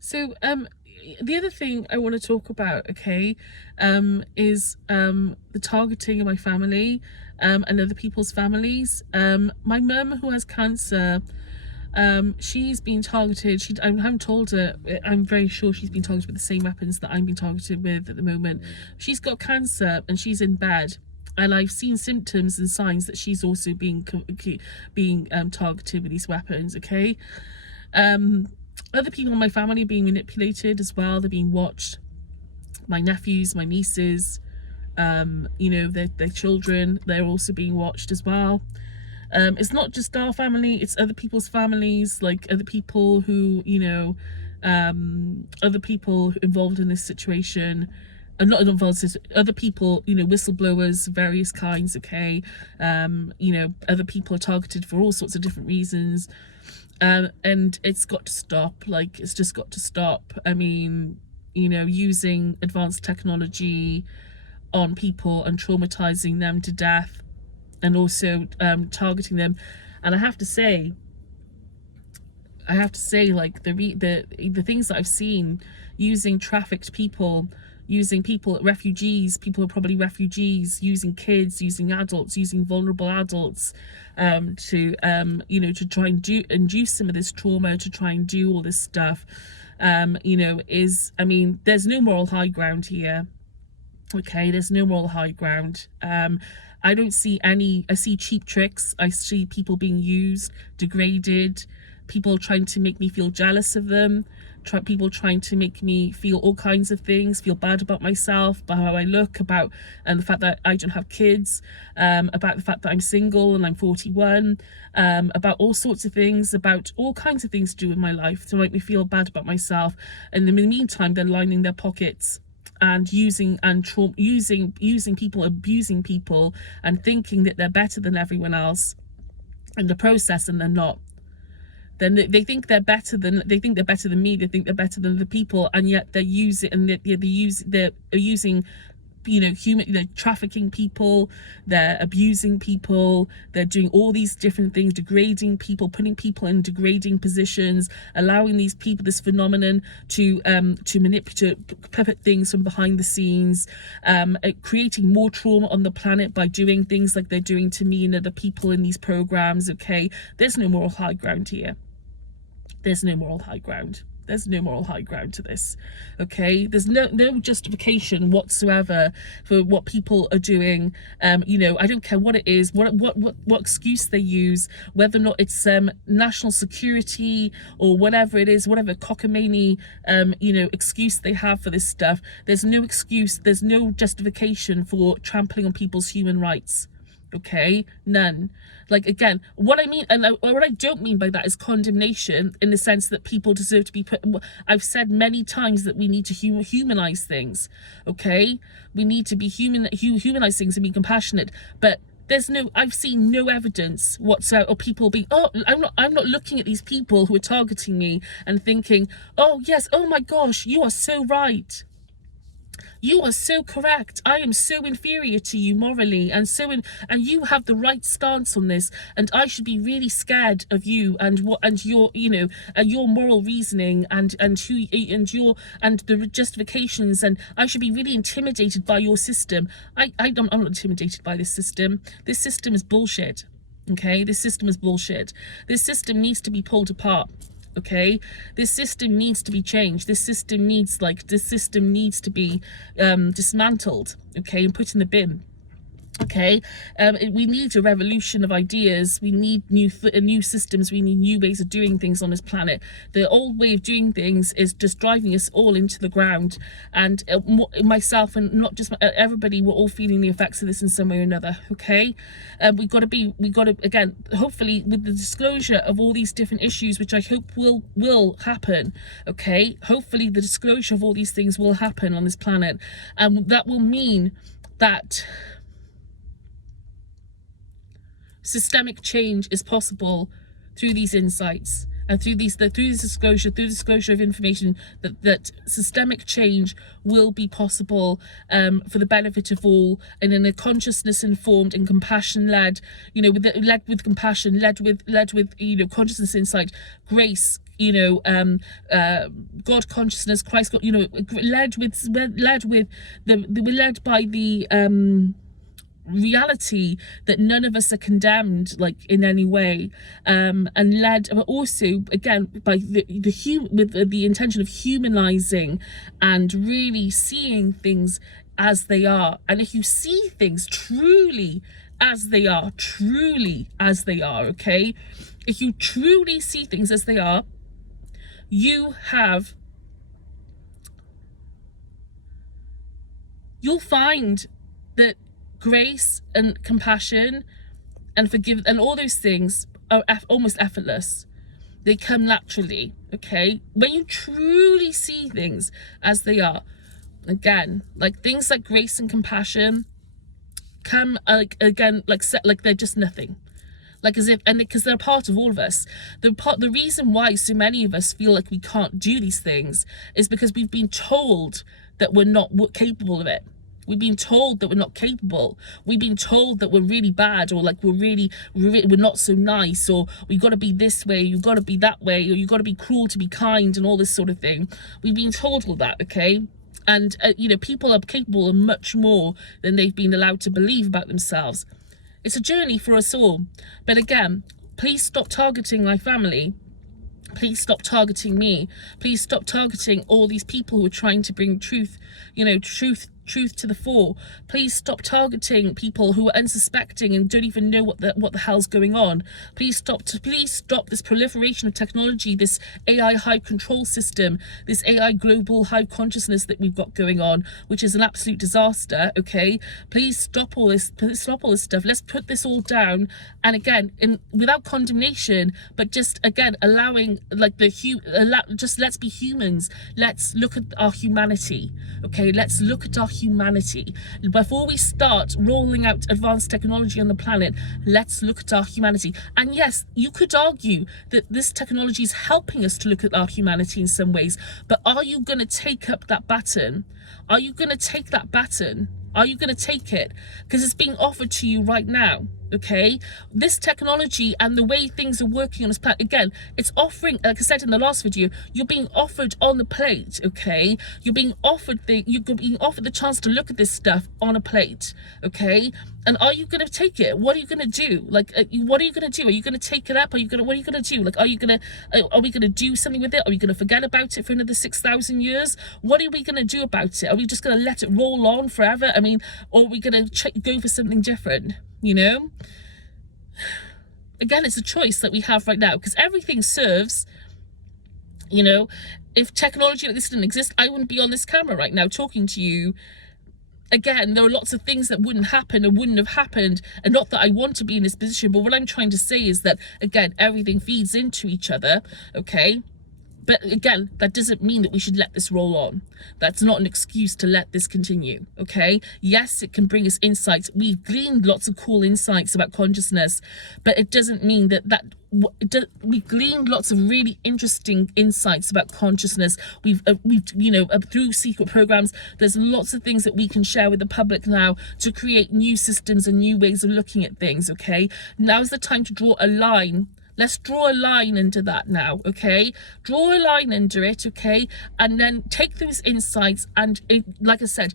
So, the other thing I want to talk about, okay, is the targeting of my family, and other people's families. My mum, who has cancer, she's been targeted. I haven't told her. I'm very sure she's been targeted with the same weapons that I'm being targeted with at the moment. She's got cancer and she's in bed. And I've seen symptoms and signs that she's also being targeted with these weapons. Okay, other people in my family are being manipulated as well. They're being watched. My nephews, my nieces, their children, they're also being watched as well. It's not just our family, it's other people's families, like other people who, other people involved in this situation. Not involved, other people, whistleblowers, various kinds, okay. Other people are targeted for all sorts of different reasons. And it's got to stop. Like, it's just got to stop. I mean, using advanced technology on people and traumatizing them to death, and also targeting them. And I have to say, like, the things that I've seen, using trafficked people, using refugees, people who are probably refugees, using kids, using adults, using vulnerable adults, to try and induce some of this trauma, to try and do all this stuff, there's no moral high ground here. Okay, there's no moral high ground. I don't see any. I see cheap tricks. I see people being used, degraded, people trying to make me feel jealous of them, people trying to make me feel all kinds of things, feel bad about myself, about how I look, and the fact that I don't have kids, about the fact that I'm single and I'm 41, about all sorts of things, about all kinds of things to do with my life, to make me feel bad about myself. And in the meantime, they're lining their pockets and using people, abusing people, and thinking that they're better than everyone else in the process, and they're not. Then they think they're better than me, they think they're better than the people, and yet they're using they're trafficking people, they're abusing people, they're doing all these different things, degrading people, putting people in degrading positions, allowing these people, this phenomenon, to manipulate, puppet things from behind the scenes, creating more trauma on the planet by doing things like they're doing to me and other people in these programs. Okay, there's no moral high ground here. There's no moral high ground. There's no moral high ground to this. Okay, there's no justification whatsoever for what people are doing. I don't care what it is, what excuse they use, whether or not it's national security or whatever it is, whatever cockamamie excuse they have for this stuff. There's no excuse, there's no justification for trampling on people's human rights. Okay, none. Like, again, what I mean, and what I don't mean by that is condemnation, in the sense that people deserve to be put. I've said many times that we need to humanize things. Okay, we need to be humanize things and be compassionate. But I've seen no evidence whatsoever of people being, I'm not looking at these people who are targeting me and thinking, oh yes, oh my gosh, you are so right. You are so correct. I am so inferior to you morally, and you have the right stance on this, and I should be really scared of you and your moral reasoning and the justifications, and I should be really intimidated by your system. I'm not intimidated by this system. This system is bullshit. Okay, this system is bullshit. This system needs to be pulled apart. Okay, this system needs to be changed. This system needs to be dismantled, okay, and put in the bin. Okay, we need a revolution of ideas. We need new systems. We need new ways of doing things on this planet. The old way of doing things is just driving us all into the ground, and myself, and not just everybody, we're all feeling the effects of this in some way or another. Okay, we got to again, hopefully, with the disclosure of all these different issues, which I hope will happen. Okay, hopefully the disclosure of all these things will happen on this planet, and that will mean that systemic change is possible through these insights, And through this disclosure, through disclosure of information, that systemic change will be possible, for the benefit of all, and in a consciousness informed and compassion led, led with compassion, led with consciousness, insight, grace, God consciousness, Christ, God, led by the reality that none of us are condemned, like, in any way, and led, but also again by with the intention of humanizing and really seeing things as they are. And if you see things truly as they are, okay, if you truly see things as they are, you'll find that grace and compassion and forgive and all those things are almost effortless. They come naturally, okay? When you truly see things as they are, again, like things like grace and compassion come like they're just nothing. Like, as if, and because they're part of all of us. The reason why so many of us feel like we can't do these things is because we've been told that we're not capable of it. We've been told that we're not capable. We've been told that we're really bad, or like we're not so nice, or we got to be this way, you got to be that way, or you got to be cruel to be kind, and all this sort of thing. We've been told all that, okay? And people are capable of much more than they've been allowed to believe about themselves. It's a journey for us all. But again, please stop targeting my family. Please stop targeting me. Please stop targeting all these people who are trying to bring truth to the fore. Please stop targeting people who are unsuspecting and don't even know what the hell's going on. Please stop this proliferation of technology, this AI hive control system, this AI global hive consciousness that we've got going on, which is an absolute disaster, okay? Please stop all this stuff. Let's put this all down, and again, without condemnation, but just again allowing, like, let's be humans. Let's look at our humanity, okay? Let's look at our humanity. Before we start rolling out advanced technology on the planet, let's look at our humanity. And yes, you could argue that this technology is helping us to look at our humanity in some ways, but are you going to take up that baton? Are you going to take that baton? Are you going to take it? Because it's being offered to you right now, okay? This technology and the way things are working on this planet, again, it's offering, like I said in the last video, you're being offered on the plate, okay? You're being offered the chance to look at this stuff on a plate, okay? And are you going to take it? What are you going to do? Like, what are you going to do? Are you going to take it up? What are you going to do? Like, are we going to do something with it? Are we going to forget about it for another 6,000 years? What are we going to do about it? Are we just going to let it roll on forever? I mean, or are we going to go for something different? Again, it's a choice that we have right now, because everything serves, if technology like this didn't exist, I wouldn't be on this camera right now talking to you. Again, there are lots of things that wouldn't happen and wouldn't have happened, and not that I want to be in this position, but what I'm trying to say is that, again, everything feeds into each other, okay? But again, that doesn't mean that we should let this roll on. That's not an excuse to let this continue, okay? Yes, it can bring us insights. We've gleaned lots of cool insights about consciousness, but it doesn't mean that we gleaned lots of really interesting insights about consciousness. We've through secret programs, there's lots of things that we can share with the public now to create new systems and new ways of looking at things, okay? Now's the time to draw a line. Let's draw a line into that now, okay? Draw a line under it, okay? And then take those insights and, like I said,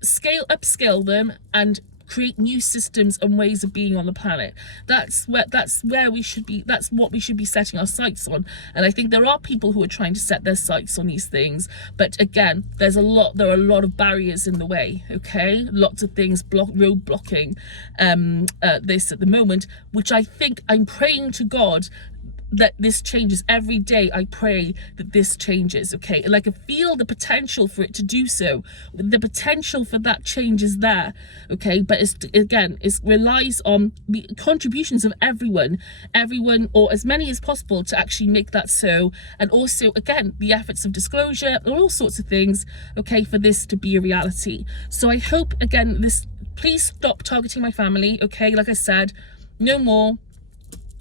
upscale them and create new systems and ways of being on the planet. That's where we should be. That's what we should be setting our sights on. And I think there are people who are trying to set their sights on these there are a lot of barriers in the way, okay? Lots of things road blocking this at the moment, which I think I'm praying to God that this changes. Every day I pray that this changes, okay? Like, I feel the potential for it to do so. The potential for that change is there, okay? But it relies on the contributions of everyone, or as many as possible, to actually make that so. And also, again, the efforts of disclosure and all sorts of things, okay, for this to be a reality. So I hope, again, please stop targeting my family, okay? Like I said, no more.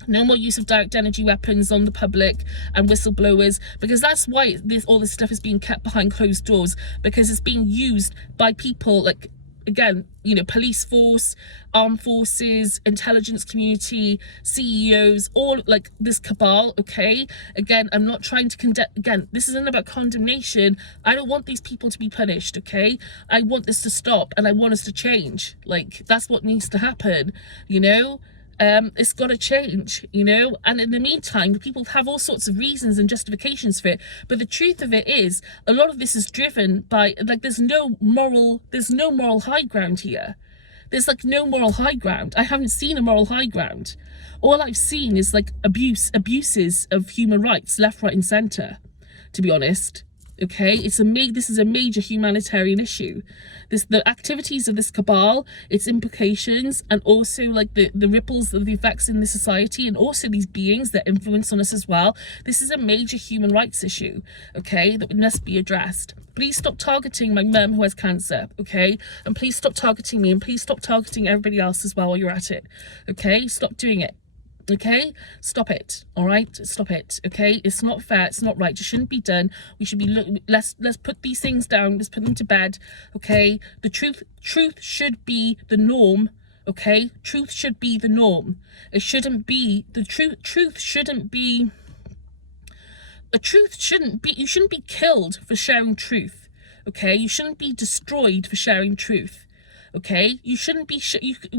No more use of direct energy weapons on the public and whistleblowers, because that's why all this stuff is being kept behind closed doors, because it's being used by people like, again, you know, police force, armed forces, intelligence community, CEOs, all like this cabal. Okay, again, I'm not trying to condemn. Again, this isn't about condemnation. I don't want these people to be punished. Okay, I want this to stop, and I want us to change. Like, that's what needs to happen, you know. It's got to change, you know. And in the meantime, people have all sorts of reasons and justifications for it, but the truth of it is, a lot of this is driven by, like, there's no moral high ground here. There's like no moral high ground. I haven't seen a moral high ground. All I've seen is like abuses of human rights left, right and center, to be honest. Okay, this is a major humanitarian issue. The activities of this cabal, its implications, and also like the ripples of the effects in the society, and also these beings that influence on us as well. This is a major human rights issue, okay, that must be addressed. Please stop targeting my mum who has cancer, okay? And please stop targeting me, and please stop targeting everybody else as well while you're at it, okay? Stop doing it. Okay, stop it. All right, stop it. Okay, it's not fair, it's not right, it shouldn't be done. We should be let's put these things down, let's put them to bed. Okay, the truth should be the norm. Okay, truth should be the norm. It shouldn't be the truth shouldn't be you shouldn't be killed for sharing truth. Okay, you shouldn't be destroyed for sharing truth. Okay, you shouldn't be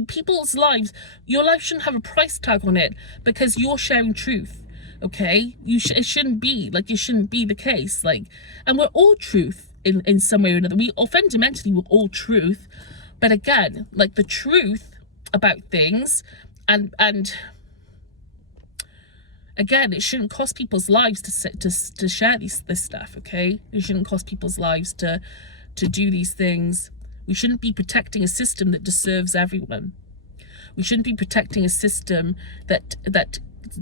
people's lives, your life shouldn't have a price tag on it because you're sharing truth. Okay, it shouldn't be like, it shouldn't be the case. Like, and we're all truth in some way or another. Fundamentally we're all truth, but again, like, the truth about things, and again, it shouldn't cost people's lives to share this stuff. Okay, it shouldn't cost people's lives to do these things. We shouldn't be protecting a system that deserves everyone. We shouldn't be protecting a system that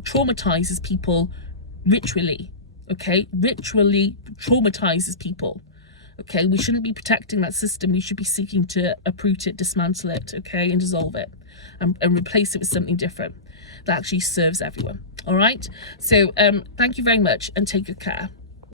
traumatizes people ritually. Okay, ritually traumatizes people. Okay, we shouldn't be protecting that system. We should be seeking to uproot it, dismantle it, okay, and dissolve it, and replace it with something different that actually serves everyone. All right, so thank you very much, and take good care.